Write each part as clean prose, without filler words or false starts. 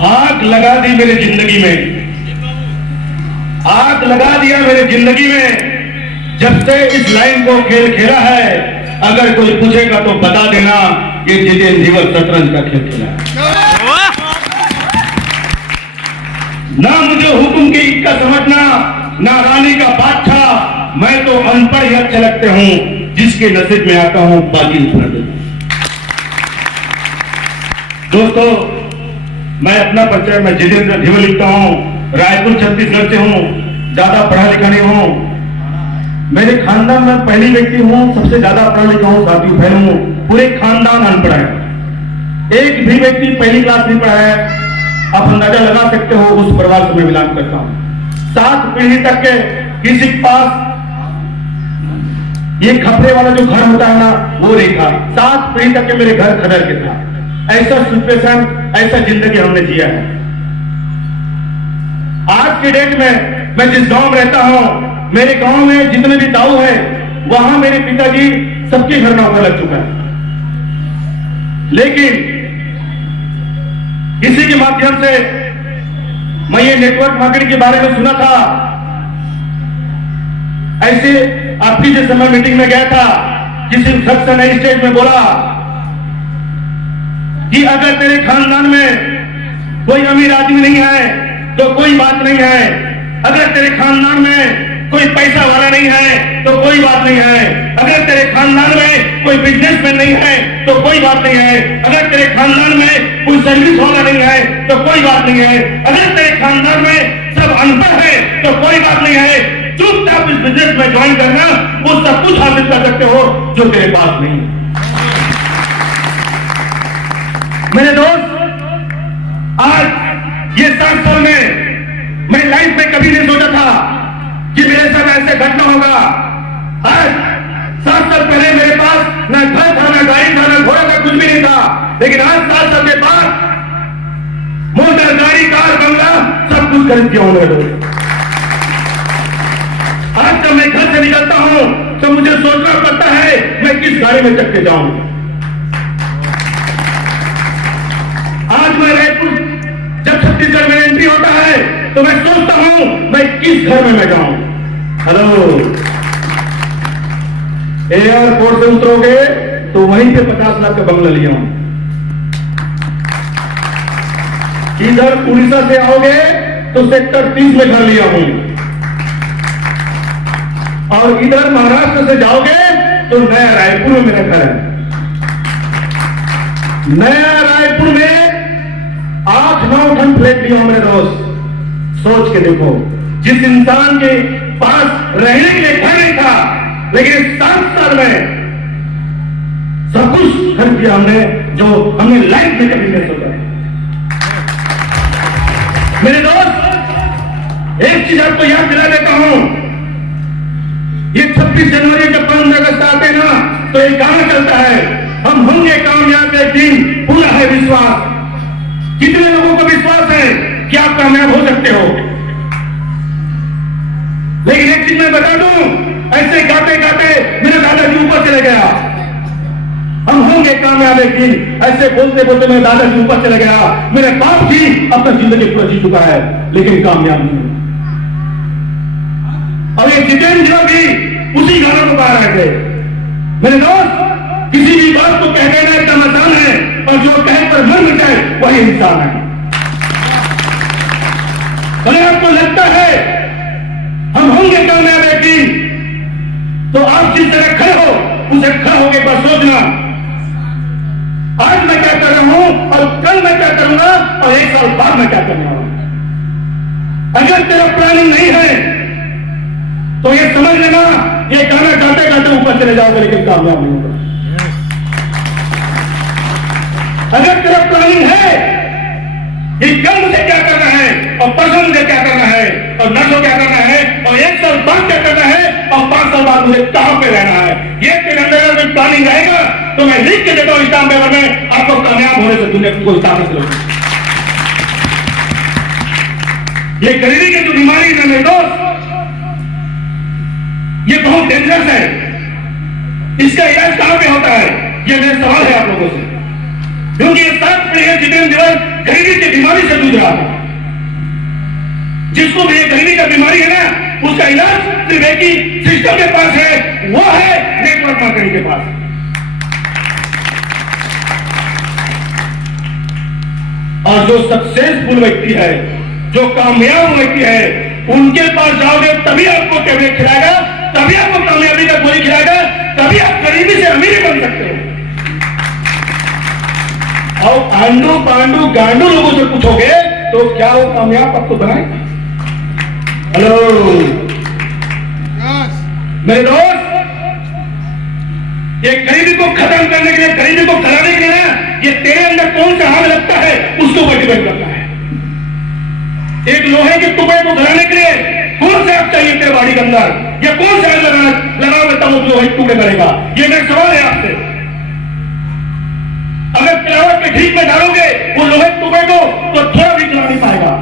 आग लगा दी मेरी जिंदगी में, आग लगा दिया मेरी जिंदगी में। जब से इस लाइन को खेल खेला है, अगर कोई पूछेगा तो बता देना ये जितेंद्र धीवर शतरंज का खेल खेला है। ना मुझे हुक्म की इक्का समझना, ना रानी का बादशाह, मैं तो अनपढ़ यक्ष लगते हूं, जिसके नसीब में आता हूं बाजी उठा देता। दोस्तों, मैं अपना परिचय मैं जितेंद्र धीवर लिखता हूं, रायपुर छत्तीसगढ़ से हूं, ज्यादा पढ़ा लिखा नहीं हूं। मेरे खानदान में पहली व्यक्ति हूं, सबसे ज्यादा पढ़ा लिखा हूं, साथियों बहन हूं, पूरे खानदान अनपढ़ है। एक भी व्यक्ति पहली क्लास नहीं पढ़ा है। आप अंदाजा लगा सकते हो उस परिवार से मैं बिलोंग करता हूं। 7 पीढ़ी तक के किसी के पास ये खपरे वाला जो घर होता है ना, वो नहीं था। 7 पीढ़ी तक के मेरे घर खदर के था। ऐसा सिचुएशन, ऐसा जिंदगी हमने जिया है। आज के डेट में मैं जिस गांव में रहता हूं, मेरे गांव में जितने भी दाऊ है, वहां मेरे पिताजी सबके घर नौकर लग चुका है। लेकिन इसी के माध्यम से मैं ये नेटवर्क मार्केटिंग के बारे में सुना था। ऐसे आपकी जिस समय मीटिंग में गया था, किसी शख्स ने स्टेज में बोला कि अगर तेरे खानदान में कोई अमीर आदमी नहीं है तो कोई बात नहीं है, अगर तेरे खानदान में कोई पैसा वाला नहीं है तो कोई बात नहीं है, अगर तेरे खानदान में कोई बिजनेसमैन नहीं है तो कोई बात नहीं है, अगर तेरे खानदान में कोई सर्विस वाला नहीं है तो कोई बात नहीं है, अगर तेरे खानदान में सब अनपढ़ है तो कोई बात नहीं है। चुपचाप इस बिजनेस में ज्वाइन करना, वो सब कुछ हासिल कर सकते हो जो तेरे पास नहीं है। मेरे दोस्त, आज ये 7 साल में मैं लाइफ में कभी नहीं सोचा था कि मेरे साथ ऐसे घटना होगा। आज 7 साल पहले मेरे पास ना घर था, ना गाड़ी था, ना घोड़ा था, कुछ भी नहीं था। लेकिन आज 7 साल के बाद मोटर, गाड़ी, कार, बंगला सब कुछ खरीद दिया हूं। आज जब मैं घर से निकलता हूं तो मुझे सोचना पड़ता है मैं किस गाड़ी में चढ़ के जाऊं। आज मैं रायपुर जब छत्तीसगढ़ में एंट्री होता है तो मैं सोचता हूं मैं किस घर में मैं जाऊं। हेलो, एयरपोर्ट से उतरोगे तो वहीं पे 50 लाख का बंगला लिया हूं। इधर उड़ीसा से आओगे तो सेक्टर 30 में घर लिया हूं, और इधर महाराष्ट्र से जाओगे तो नया रायपुर में मेरा घर है। नया रायपुर में 8-9 टन फ्लैट लिया मेरे दोस्त। सोच के देखो, जिस इंसान के पास रहने के लिए घर नहीं था, लेकिन 7 साल में सब कुछ कर दिया हमने, जो हमने लाइफ में कभी नहीं सोचा। मेरे दोस्त, एक चीज आपको याद दिला देता हूं, ये 26 जनवरी जब 15 अगस्त आते ना तो एक गाना चलता है, हम होंगे कामयाब एक दिन, पूरा है विश्वास। कितने लोगों को विश्वास है कि आप कामयाब हो सकते हो? लेकिन एक चीज मैं बता दूं, ऐसे गाते गाते मेरे दादाजी ऊपर चले गया। हम होंगे कामयाब एक दिन, ऐसे बोलते बोलते मेरे दादाजी ऊपर चले गया। मेरे बाप जी अपना जिंदगी पूरा जी चुका है, लेकिन कामयाब नहीं। और ये जितेंद्र धीवर भी उसी गाना को गा रहे थे। मेरे दोस्त, किसी भी बात को कह देना एकदम आसान है, और जो कहे पर मन मिटाए वही इंसान है। अगर आपको लगता है हम होंगे कामयाब एक दिन, तो आप जिस तरह खड़े हो उसे खड़ा होकर पर सोचना, आज मैं क्या कर रहा हूं और कल मैं क्या करूंगा और 1 साल बाद मैं क्या करने वाला हूं। अगर तेरा प्लानिंग नहीं है तो ये समझ लेना, ये गाना गाते गाते ऊपर चले जाओगे लेकिन कामयाब नहीं होगा। अगर तेरा प्लानिंग है कि कल मुझे क्या करना है और परसों मुझे क्या करना है और नर्सों क्या करना है और 1 साल बाद क्या करना है और 5 साल बाद मुझे कहां पे रहना है, ये तेरे अंदर अगर प्लानिंग रहेगा तो मैं लिख के देता हूं स्टाम्प पेपर में, आपको कामयाब होने से दुनिया को ताकत मिलेगी। ये गरीबी की जो बीमारी है मेरे दोस्त, ये बहुत डेंजरस है। इसका इलाज कहां पे होता है, ये मेरा सवाल है आप लोगों से। क्योंकि ये 7 पीढ़ी जितेंद्र धीवर गरीबी की बीमारी से जूझ रहा था। जिसको भी ये गरीबी का बीमारी है ना, उसका इलाज सिर्फ एक ही सिस्टम के पास है, वो है नेटवर्क मार्केटिंग के पास। और जो सक्सेसफुल व्यक्ति है, जो कामयाब व्यक्ति है, उनके पास जाओगे तभी आपको टैबलेट खिलाएगा, तभी आपको कामयाबी का गोली खिलाएगा, तभी आप गरीबी से अमीर बन सकते हो। और आंडू पांडू गांडू लोगों से पूछोगे तो क्या वो कामयाब आपको बनाएगा? हेलो मेरे दोस्त, ये गरीबी को खत्म करने के लिए, गरीबी को खिलाने के लिए ना, ये तेरे अंदर कौन सा हाल लगता है उसको ऊपर डिपेंड करता है। एक लोहे के टुकड़े को घराने के लिए कौन सा आप चाहिए तेरे बॉडी के अंदर, ये कौन सा लगाओगे तब वो लोहे के टुकड़े करेगा? ये मेरा सवाल है आपसे। अगर पिलावट के ठीक में डालोगे वो लोहे के टुकड़े को तो थोड़ा भी चला नहीं पाएगा।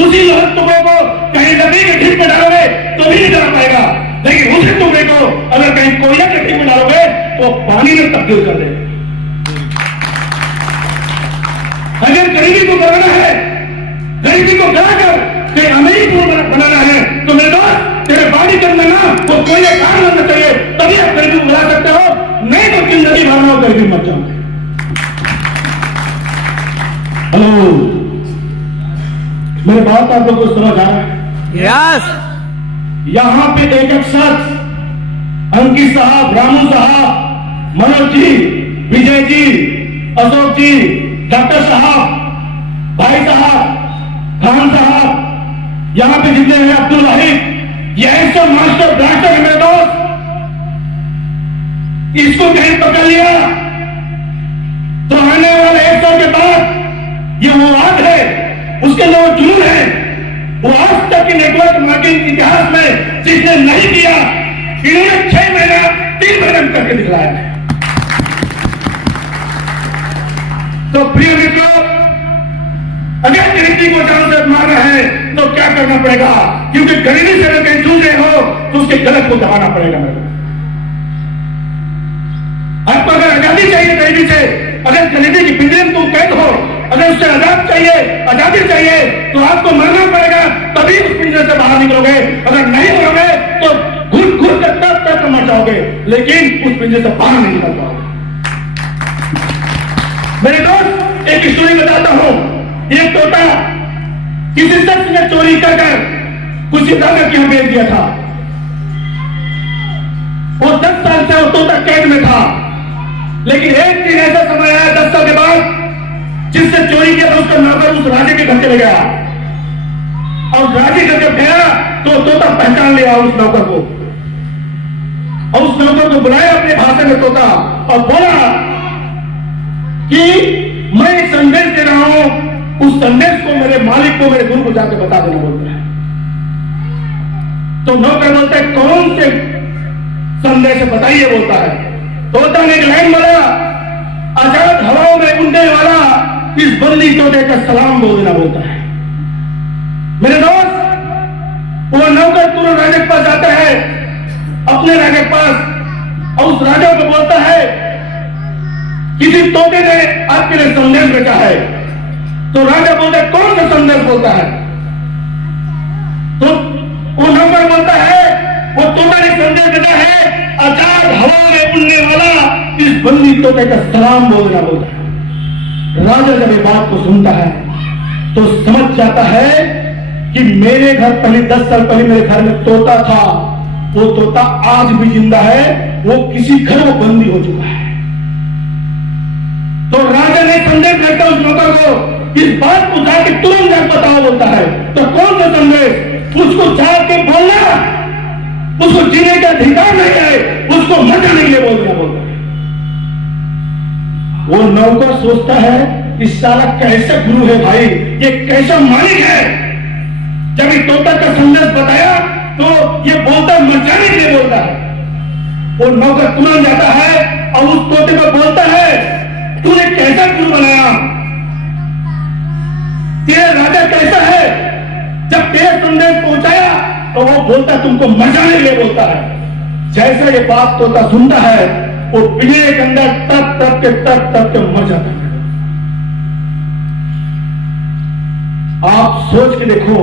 उसी लोहे के टुकड़े को कहीं लकड़ी के ठीक में डालोगे तो भी नहीं चला पाएगा। लेकिन उसी टुकड़े को अगर कहीं कोयला के ठीक में डालोगे तो पानी में तब्दील कर देगा। अगर गरीबी को बनाना है, गरीबी को गिराकर तेरे अमीर बनाना है, तो मेरे दोस्त तेरे बॉडी के अंदर ना वो कोयले काम होना चाहिए, तभी आप गरीबी को गिरा सकते हो। नहीं तो जिंदगी भर में गरीबी मत जाओ। हेलो, मेरी बात आप लोगों को समझ आ रहा है? यस। यहां पे एक एक शख्स, अंकित साहब, रामू साहब, मनोज जी, विजय जी, अशोक जी, डॉक्टर साहब, भाई साहब, खान साहब, यहां पे जितने हैं, अब्दुल वाहिद, यही सब मास्टर ब्लास्टर है मेरे दोस्त। इसको कहीं पकड़ लिया तो आने वाले 1 साल के बाद ये वो आग है, उसके अंदर वो जुनून है, वो आज तक के नेटवर्क मार्केटिंग इतिहास में जिसने नहीं किया, इन्होंने 6 महीना 3 महीने में करके दिखलाया है। तो प्रिय मित्रों, अगर गरीबी को जान से मारना है तो क्या करना पड़ेगा? क्योंकि गरीबी से अगर कहीं जूझ रहे हो तो उसके गलत को दबाना पड़ेगा। मेरे आपको अगर आजादी चाहिए गरीबी से, अगर गरीबी की पिंजरे में तुम कैद हो, अगर उससे आजादी चाहिए तो आपको मरना पड़ेगा, तभी उस पिंजरे से बाहर निकलोगे। अगर नहीं मरोगे तो घुट घुट कर तब मर जाओगे, लेकिन उस पिंजरे से बाहर नहीं निकल पाओगे। मेरे दोस्त, एक स्टोरी बताता हूं। एक तोता किसी शख्स ने चोरी कर कुछ दादा के यहां बेच दिया था। वो 10 साल से वो तोता कैद में था, लेकिन एक दिन ऐसा समय आया 10 साल के बाद, जिससे चोरी किया था उसका नौकर उस राजे के घर चले गया। और राजे घर जब गया तो तोता पहचान लिया उस नौकर को, और उस नौकर को बुलाया अपने भाषा में तोता, और बोला कि मैं एक संदेश दे रहा हूं, उस संदेश को मेरे मालिक को, मेरे गुरु को जाकर बता देना बोलता है। तो नौकर बोलता है कौन से संदेश बताइए, बोलता है। तोता ने एक लाइन बोला, आजाद हवाओं में उड़ने वाला इस बंदी तोते का सलाम बोल देना, बोलता है। मेरे दोस्त, वो नौकर तुरंत राजा के पास जाता है, अपने राजा के पास, और उस राजा को बोलता है किसी तोते ने आपके लिए संदेश भेजा है। तो राजा बोलता है कौन सा संदेश, बोलता है। तो वो नौकर बोलता है वो तोता ने संदेश भेजा है, आजाद हवा में उड़ने वाला इस बंदी तोते का सलाम बोलना, बोलता है। राजा जब ये बात को सुनता है तो समझ जाता है कि मेरे घर पहले 10 साल पहले मेरे घर में तोता था, वो तोता आज भी जिंदा है, वो किसी घर में बंदी हो चुका है। तो राजा ने संदेश भेजा उस नौकर को, इस बात को जाके तुरंत जाकर बताओ, बोलता है। तो कौन सा संदेश? उसको जाके बोलना, उसको जीने का अधिकार नहीं है, उसको मरना नहीं है, बोलना, बोलता है। वो नौकर सोचता है इस साला कैसा गुरु है भाई, ये कैसा मालिक है। जब ये तोता का संदेश बताया तो ये बोलता मर जाने के लिए बोलता है। वो नौकर तुरंत जाता है और उस तोते को बोलता है तूने कैसा गुरु बनाया, तेरा राजा कैसा है। जब तेरा संदेश पहुंचाया तो वो बोलता तुमको मर जाने के लिए बोलता है। जैसे ये बात तोता सुनता है वो पिंजरे के अंदर तब के मर जाता है। सोच के देखो,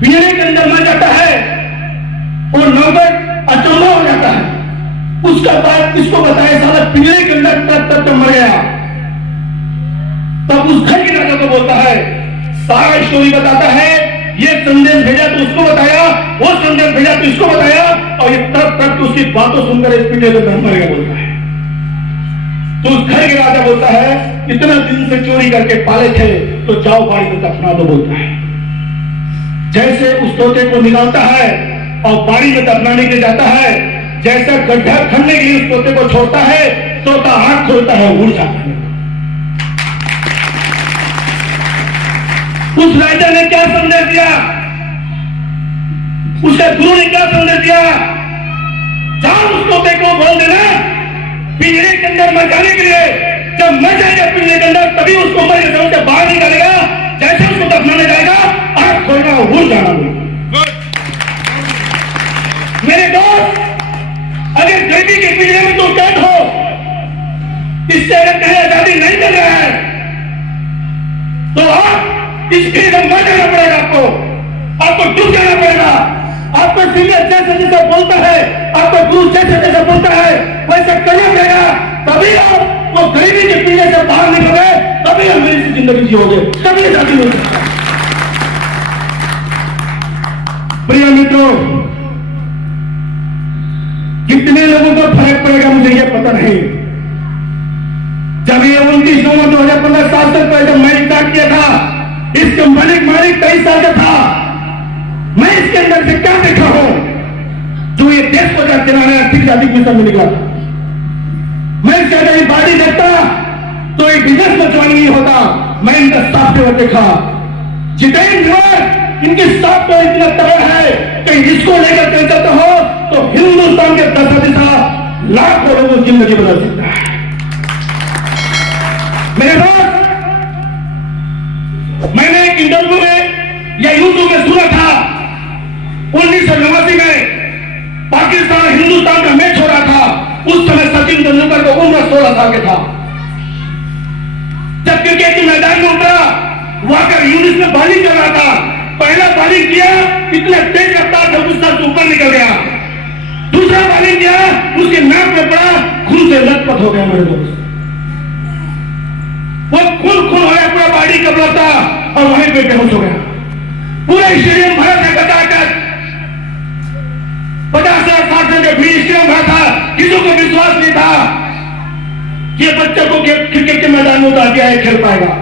पिंजरे के अंदर मर जाता है और नौकर अचंभा हो जाता है। उसका बाप किसको बताए, साला पिंजरे के अंदर तब मर गया। तब उस घर के राजा को बोलता है, सारा स्टोरी बताता है, ये संदेश भेजा तो उसको बताया, वो संदेश भेजा तो इसको बताया, और ये तब उसकी बातों सुनकर इस पिंजरे के अंदर मर गया बोलता है। तो उस घर के राजा बोलता है, इतना दिन से चोरी करके पाले थे तो जाओ बाड़ी में दफना दो बोलता है। जैसे उस तोते को निकालता है और बाड़ी में दफनाने के लिए जाता है, जैसा गड्ढा खनने के लिए उस तोते को छोड़ता है, तोता आंख खोलता है, उड़ जाता है। उस राजा ने क्या संदेश दिया, उसके गुरु ने क्या संदेश दिया, जाओ उस तोते को बोल देना पिंजरे के अंदर मर जाने के लिए, जब मर जाएगा पिंजरे के अंदर तभी उसको मर से बाहर निकालेगा, जैसे उसको दफनाने जाएगा आंख खोलना, उड़ जाना। मेरे दोस्त, अगर गरीबी के पिंजरे में तो कैद हो, इससे अगर कहीं आजादी नहीं मिल रहा है तो आप इसके लिए मर जाना पड़ेगा, आपको डूब जाना पड़ेगा। आपको सीनियर जैसे बोलता है, आपको गुरु जैसे बोलता है, वैसे करना पड़ेगा, तभी आप वो गरीबी के पिंजरे से बाहर निकलोगे, तभी हम मेरी जिंदगी जियोगे, तभी आजादी हो सकता है। प्रिय मित्रों, कितने लोगों को फर्क पड़ेगा मुझे यह पता नहीं। जब ये 29 नवंबर 2015 साल तक पहले जब मैं स्टार्ट किया था, इसका मालिक 23 साल का था, मैं इसके अंदर से क्या देखा हूं जो ये देश को चलाने आर्थिक जाति मिशन में निकला था। मैं चाहता ही बाड़ी देखता तो एक बिजनेस में ज्वाइन नहीं होता। मैं इनका सॉफ्टवेयर देखा, जितेंद्र इनके सॉफ्टवेयर इतना तगड़ा है कि इसको लेकर चल सकते हो तो हिंदुस्तान के 10 लाखों लोगों की जिंदगी बदल सकता है। मेरे दोस्त, मैंने एक इंटरव्यू में या यूट्यूब में सुना था, 1989 में पाकिस्तान हिंदुस्तान का मैच हो रहा था। उस समय सचिन तेंदुलकर को उम्र 16 साल के था। जब क्रिकेट के मैदान में उतरा, वाकर यूनिस में बॉलिंग कर रहा था। पहला बॉलिंग किया, इतना तेज रफ्तार था गुस्सा से ऊपर निकल गया। दूसरा बॉलिंग किया, उसके नाक में पड़ा, खून से लथपथ हो गया। मेरे दोस्त, वो खून हो गया, पूरा बॉडी कपड़ा था और वहीं पे बेहोश हो गया। पूरा स्टेडियम भरा था, कटाकट 50,000-60,000 के बीच स्टेडियम भरा था। किसी को विश्वास नहीं था कि ये बच्चे को क्रिकेट के मैदान में उतार दिया है, खेल पाएगा।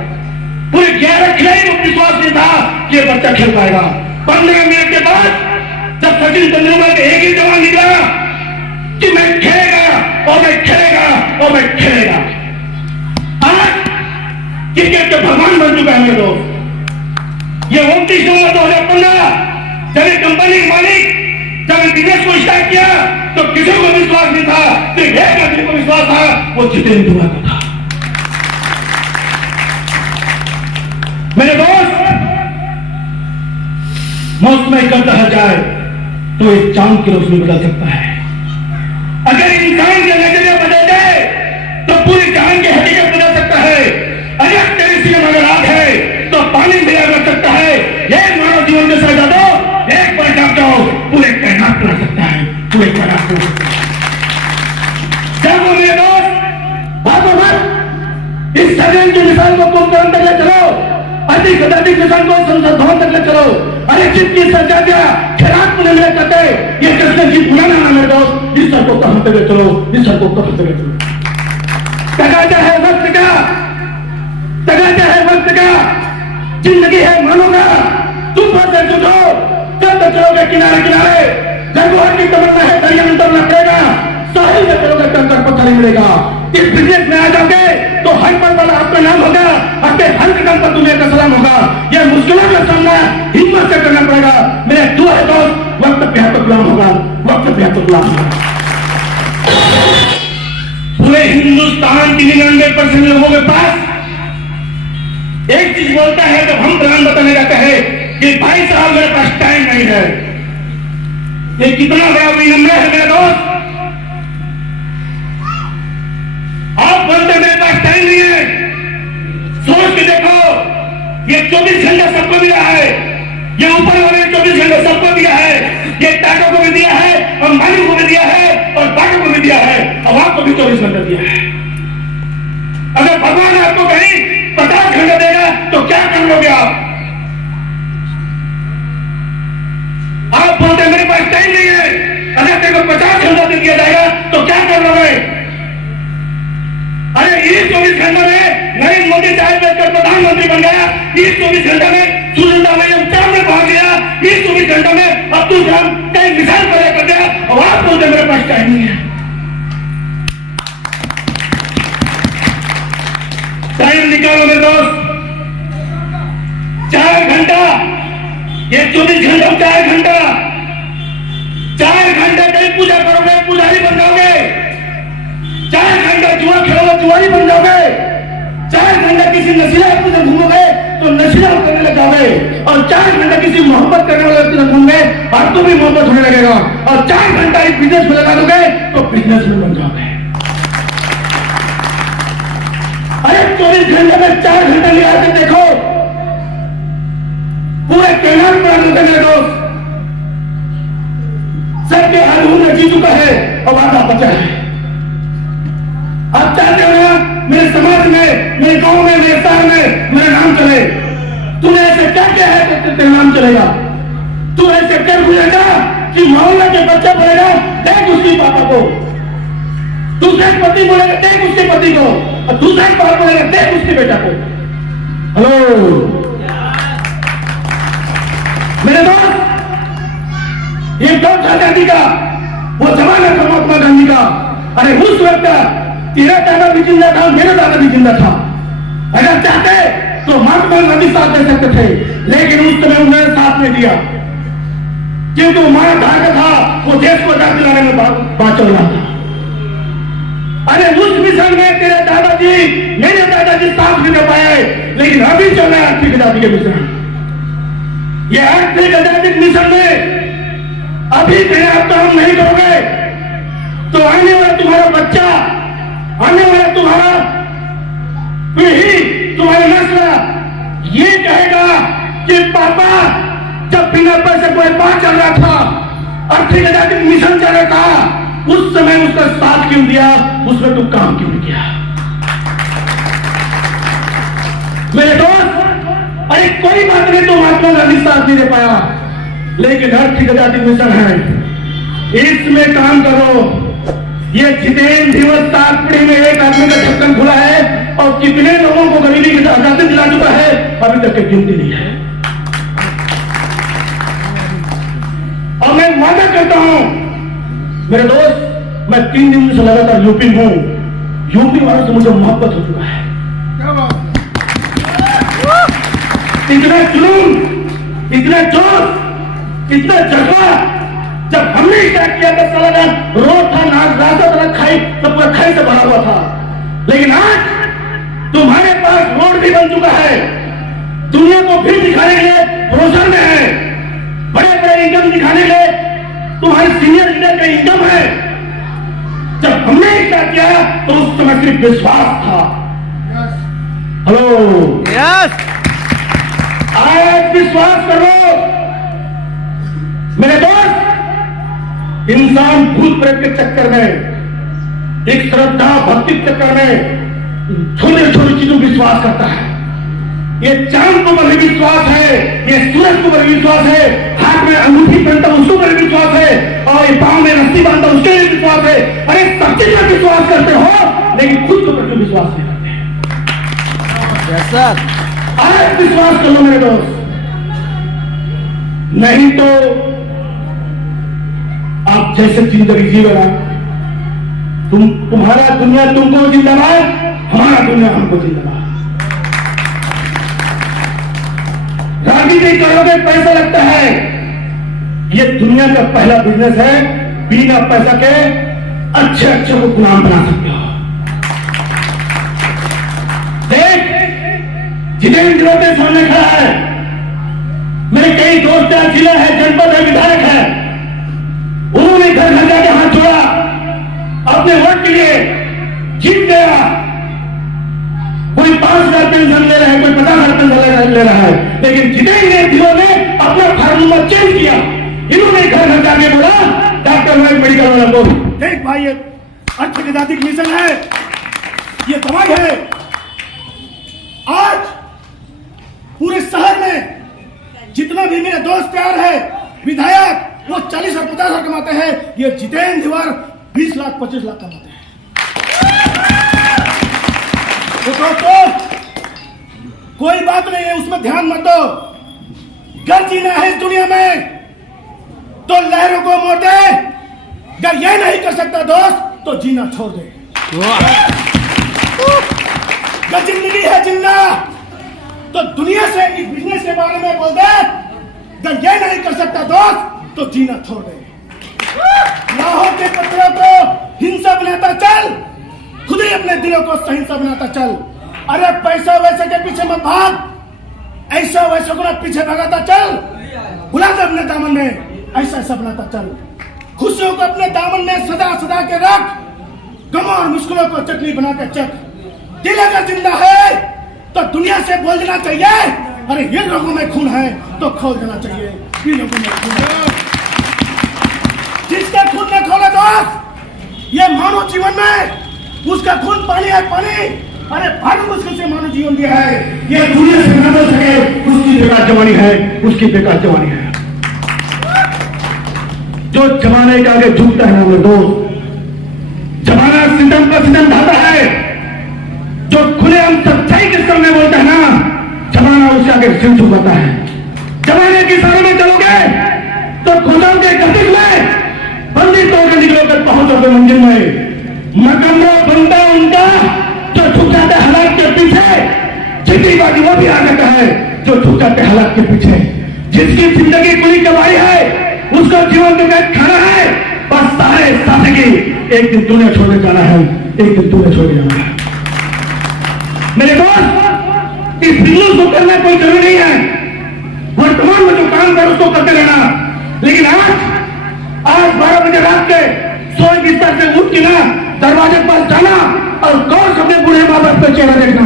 पूरे 11 खिलाड़ी को विश्वास नहीं था कि ये बच्चा खेल पाएगा। 15 मिनट के बाद जब सचिन तेंदुलकर एक ही जवाब निकला कि मैं खेलेगा और मैं खेलेगा और मैं खेलेगा। आज क्रिकेट के भगवान बन चुका है मेरे दोस्त। ये 29 नवंबर 2015 जब कंपनी के मालिक जब बिजनेस को स्टार्ट किया तो किसी को विश्वास नहीं था, सिर्फ एक आदमी को विश्वास था, वो जितेंद्र का था। मेरे दोस्त, मौसम इकट्ठा हो जाए तो एक चांद की रोशनी बदल सकता है। अगर इंसान के नजरिया बदल जाए तो पूरी जहान की हकीकत बदल सकता है। अगर तेरे सीने में आग है तो पानी मिला कर सकता है। एक मानव जीवन के साथ दो, एक बार डाक जाओ, पूरे कायनात बना सकता है, पूरे कायनात बना सकता है। जब वो मेरे दोस्त बातों पर इस सजन की मिसाल को तुम तुरंत ले चलो, अधिक से अधिक मिसाल को संसद भवन तक ले चलो। अरे जितनी सजा दिया खिलाफ में मिले करते, ये कृष्ण जी बुलाना ना मेरे दोस्त, इस सर को कहां तक ले चलो, इस सर को कहां तक ले चलो। तगाजा है वक्त का, तगाजा है वक्त का, जिंदगी है मानो का। तुम फंसे जुटो, जब तक चलोगे किनारे किनारे, जगह की तमन्ना है दरिया में उतरना पड़ेगा। साहिल में चलोगे कंकर पत्थर ही मिलेगा। इस बिजनेस में आ जाओगे तो हर पल वाला आपका नाम होगा, अपने हर कदम पर दुनिया का सलाम होगा। यह मुश्किलों का सामना हिम्मत से करना पड़ेगा। मेरे दुआ है दोस्त, वक्त पे हाथ गुलाम होगा, वक्त पे हाथ गुलाम होगा। पूरे हिंदुस्तान की 99% लोगों के पास एक चीज बोलता है जब हम प्लान बताने जाते हैं कि भाई साहब मेरे पास टाइम नहीं है। ये कितना बड़ा विनम्र है मेरे दोस्त। आप बोलते मेरे पास टाइम नहीं है, सोच के देखो ये 24 घंटा सबको दिया है, ये ऊपर वाले ने 24 घंटा सबको दिया है, ये टाटा को भी दिया है, अंबानी को भी दिया है, और टाटा को भी दिया है, और आपको भी 24 घंटा दिया है। अगर भगवान आपको कहीं 50 घंटा देगा तो क्या कर लोगे आप? आप बोलते मेरे पास टाइम नहीं है। अगर तेरे को 50 घंटा दे दिया जाएगा तो क्या कर लोगे? अरे इस 24 घंटे में नरेंद्र मोदी चाय बेचकर प्रधानमंत्री बन गया, इस 24 घंटे में सुरेंद्र विलियम चांद में पहुंच गया, इस 24 घंटे में अब्दुल कलाम कई मिसाइल पैदा कर दिया, और आप बोलते मेरे पास टाइम नहीं है। टाइम निकालो मेरे दोस्त, 4 घंटा, ये 24 घंटा 4 घंटा, 4 घंटे कहीं पूजा करोगे पुजारी बन जाओगे, 4 घंटा जुआ खेलोगे जुआरी बन जाओगे, 4 घंटा किसी नशीला से घूमोगे तो नशीला करने लग जाओगे, और 4 घंटा किसी मोहब्बत करने वाले से घूमोगे आपको भी मोहब्बत होने लगेगा, और 4 घंटा इस बिजनेस में लगा दोगे तो बिजनेस में बन जाओगे। अरे 24 घंटे में 4 घंटा लिया के देखो, पूरे कैनाल बना दोगे मेरे दोस्त। सबके हाल जी चुका है और आधा बचा है। आप चाहते हो ना मेरे समाज में, मेरे गांव में, मेरे शहर में मेरा नाम चले। तूने ऐसे क्या किया है कि तेरा नाम चलेगा? तू ऐसे कर गुजरेगा कि मोहल्ला के बच्चा बोलेगा देख उसकी पापा को, दूसरे पति बोलेगा देख उसके पति को, और दूसरा बाप बोलेगा देख उसके बेटा को। हेलो मेरे दोस्त, ये कौन था गांधी का? वो जमाना था महात्मा गांधी का। अरे उस वक्त तेरा दादा भी जिंदा था, मेरा दादा भी जिंदा था। अगर चाहते तो महात्मा गांधी साथ दे सकते थे, लेकिन उस समय उन्होंने साथ नहीं दिया, क्योंकि वो मारा धागा था, वो देश को आजाद दिलाने में बात चल रहा था। अरे उस मिशन में तेरे दादाजी, मेरे दादाजी साथ नहीं दे पाए, लेकिन अभी चल रहा है आर्थिक आजादी के मिशन। ये आर्थिक आजादी मिशन में अभी तेरे आप काम नहीं करोगे तो आने वाला तुम्हारा बच्चा, आने वाला तुम्हारा पीढ़ी, तुम्हारा नस्ल ये कहेगा कि पापा जब बिना पैसे कोई बात चल रहा था, आर्थिक आजादी मिशन चल रहा था, उस समय उसका साथ क्यों दिया, उसमें तुम काम क्यों किया? मेरे दोस्त, अरे कोई बात नहीं तो महात्मा गांधी साथ नहीं दे पाया, लेकिन आर्थिक आजादी मिशन है, इसमें काम करो। ये जितेंद्र दिवस 7 पीढ़ी में एक आदमी का ढक्कन खुला है, और कितने लोगों को गरीबी की आजादी दिला चुका है अभी तक की गिनती नहीं है। और मैं वादा करता हूं मेरे दोस्त, मैं 3 दिन से लगातार यूपी हूं, यूपी वालों से मुझे मोहब्बत हो चुका है। इतना जुनून, इतना जोश, इतना जज्बा, जब हमने क्या किया था, साला रोड था, रास्ता था, खाई सब खाई से भरा हुआ था, लेकिन आज तुम्हारे पास रोड भी बन चुका है, दुनिया को फिर दिखाने के लिए प्रोत्साहन में है, बड़े बड़े इनकम दिखाने के लिए तुम्हारे सीनियर लीडर का इनकम है। जब हमने क्या किया तो उस समय सिर्फ विश्वास था। हेलो यस, आज विश्वास करो मेरे दोस्त। इंसान भूत प्रेत के चक्कर में, एक श्रद्धा भक्ति के चक्कर में छोटी छोटी चीजों पर विश्वास करता है। ये चांद को पर भी विश्वास है, ये सूरज को पर विश्वास है, हाथ में अंगूठी पहनता उसको पर विश्वास है, और ये पांव में रस्सी बांधता उसके लिए विश्वास है। अरे सब चीज पर विश्वास करते हो, लेकिन खुद को पर विश्वास नहीं करते। यस सर, आज विश्वास कर लो मेरे दोस्त, नहीं तो आप जैसे जिंदगी जीवेगा, तुम्हारा दुनिया तुमको जिंदाबाद, हमारा दुनिया हमको जिंदाबाद। राजनीति करोगे पैसा लगता है, ये दुनिया का पहला बिजनेस है, बिना पैसा के अच्छे अच्छे को गुलाम बना सकते हो। देख जितेंद्र के सामने खड़ा है, मेरे कई दोस्त जिला है, जनपद है, विधायक है, उन्होंने घर घर जाके हाथ जोड़ा, अपने वोट के लिए जीत गया। कोई 5,000 पेंशन ले रहे हैं, कोई 50,000 पेंशन ले रहे हैं, ले रहा है, लेकिन जितेंद्र धिल्लो ने अपना फार्मूला चेंज किया। इन्होंने घर घर जाके बोला डॉक्टर वाइफ मेडिकल वाला को, देख भाई, ये अर्थ की मिशन है, ये दवाई है। आज पूरे शहर में जितना भी मेरे दोस्त यार है, विधायक, वो 40 और 50 लाख कमाते हैं, ये जितेंद्र धिल्लो 20 लाख 25 लाख कमाते हैं। तो दोस्तों, कोई बात नहीं है, उसमें ध्यान मत दो। अगर जीना है इस दुनिया में तो लहरों को मोड़ दे। अगर ये नहीं कर सकता दोस्त तो जीना छोड़ दे। अगर जिंदगी है जिंदा तो दुनिया से इस बिजनेस के बारे में बोल दे। अगर ये नहीं कर सकता दोस्त तो जीना छोड़ दे। लाहौर के पत्थरों को हिंसा बनाता चल, खुद ही अपने दिलों को सहिंसा बनाता चल। अरे पैसा वैसे के पीछे मत भाग, ऐसा वैसा को पीछे भगाता चल। बुला दे अपने दामन में, ऐसा ऐसा बनाता चल। खुशियों को अपने दामन में सदा सदा के रख, गम और मुश्किलों को चटनी बनाकर चख। दिल अगर जिंदा है तो दुनिया से बोल देना चाहिए, अरे ये लोगों में खून है तो खोल देना चाहिए, ये लोगों में खून है। जिसका खून में खोला दोस्त, ये मानव जीवन में उसका खून पानी है पानी। अरे बड़ी मुश्किल से मानव जीवन दिया है, ये दुनिया से न बोल सके, उसकी बेकार जवानी है, उसकी बेकार जवानी है। जो जमाने के आगे झुकता है ना मेरे दोस्त, जमाना सितम पर सितम ढाता है। जो खुले हम सच्चाई के सामने बोलता है ना, जमाना उसके आगे सिर झुकाता है। जमाने के सारे में चलोगे तो खुदाओं के गर्दिश में बंदी तोड़कर निकलोगे, पहुंचोगे मंजिल में। मकम्मा बनता उनका जो झुक जाते हालात के पीछे, जिंदगी बाकी वो भी आ जाता है जो झुक जाते हालात के पीछे। जिसकी जिंदगी पूरी कमाई है, उसको जीवन में खाना है, बस सारे साथी की एक दिन दुनिया छोड़ने जाना है, एक दिन दुनिया छोड़ने जाना है। मेरे दोस्त, इस बिजनेस को करना कोई जरूरी नहीं है। वर्तमान में जो काम कर उसको करते रहना, लेकिन आज 12 बजे रात के सोए बिस्तर से उठ के ना दरवाजे पास जाना और गौर से अपने बूढ़े माँ बाप का चेहरा देखना।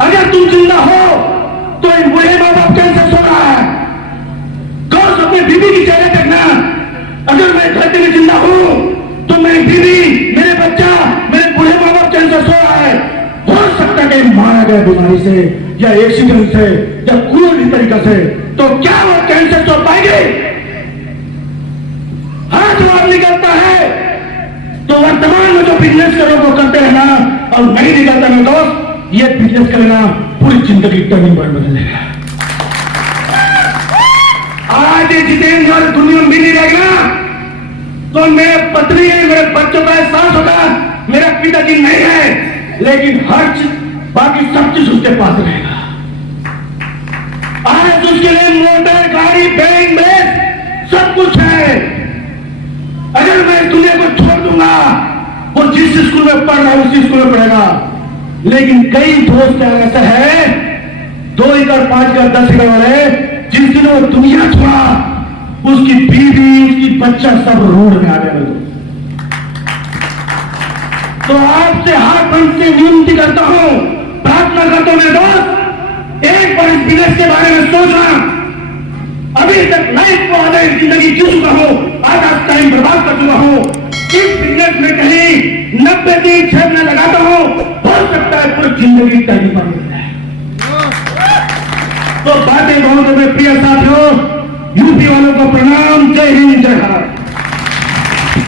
अगर तुम जिंदा हो तो इन बूढ़े माँ बाप कैसे सो रहा है, गौर से अपने बीवी की चेहरे देखना। अगर मैं घर में जिंदा हूं तो मेरी बीवी, मेरे बच्चा, मेरे बूढ़े माँ बाप कैसे सो रहा है। हो सकता है मारा गया बीमारी से या एक्सीडेंट से या कोई भी तरीका से, तो क्या वो कैंसर सो पाएंगे? हाँ, जवाब निकलता है तो वर्तमान में जो बिजनेस करो वो करते रहना, और नहीं निकलता ना दोस्त, ये बिजनेस करना पूरी जिंदगी टर्निंग पॉइंट बदलेगा। आज ये जितेंद्र और दुनिया में नहीं रहेगा तो मेरे पत्नी है, मेरे बच्चों का एहसास होगा, मेरा पिताजी नहीं है, लेकिन हर चीज, बाकी सब चीज उसके पास रहेगा। आज उसके लिए मोटर, गाड़ी, बैंक में सब कुछ है। अगर मैं दुनिया को छोड़ दूंगा, वो जिस स्कूल में पढ़ रहा है उसी स्कूल में पढ़ेगा। लेकिन कई दोस्त ऐसा है, 2 एकड़ 5 एकड़ 10 एकड़ वाले, जिस दिन वो दुनिया छोड़ा, उसकी बीवी, उसकी बच्चा सब रोड में आ गया। तो आपसे हाथ बंद से विनती करता हूं, प्रार्थना करता हूं मेरे दोस्त, एक बार इस बिजनेस के बारे में सोचना। अभी तक लाइफ को आधा जिंदगी जी चुका हूं, आधा टाइम बर्बाद कर चुका हूं। इस बिजनेस में कहीं 90 दिन 6 महीने लगाता हूं, हो सकता है पूरी जिंदगी टाइम पर मिलता है। तो बातें बहुत प्रिय साथियों, यूपी वालों को प्रणाम।